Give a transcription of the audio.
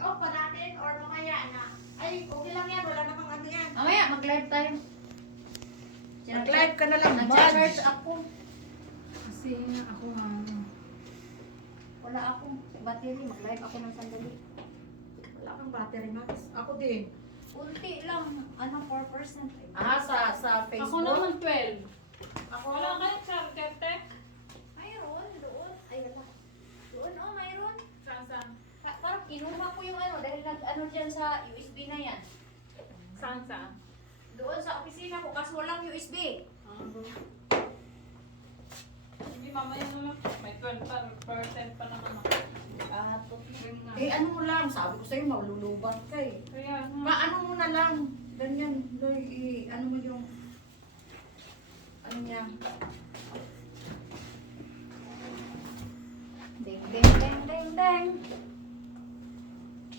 i-off pa natin or mamaya na? Ay, okay lang yan. Wala namang ano yan. Mamaya, mag-live tayo. Mag-live ka na lang, Nag-charge Madge. ako. Kasi ako ano. Wala akong battery. Mag-live ako ng sandali. Wala kang battery, Max. Ako din. Unti lang. Ano, 4%. Sa Facebook. Ako naman 12. Ako, Wala kayong charger, te? Mayroon, doon. Ay, wala. Doon, oh, mayroon. Saan? Parang kinuha ko yung ano, dahil nag-ano dyan sa USB na yan. Saan? Doon sa opisina ko, kaso walang USB. Hindi, mamaya naman. May 12% pa naman ako. ano mo lang, sabi ko sa'yo, malulubat ka eh. Kaya nga. Paano mo na lang, ganyan, ano mo yung, ano niya, Ding, ding, ding, ding, ding.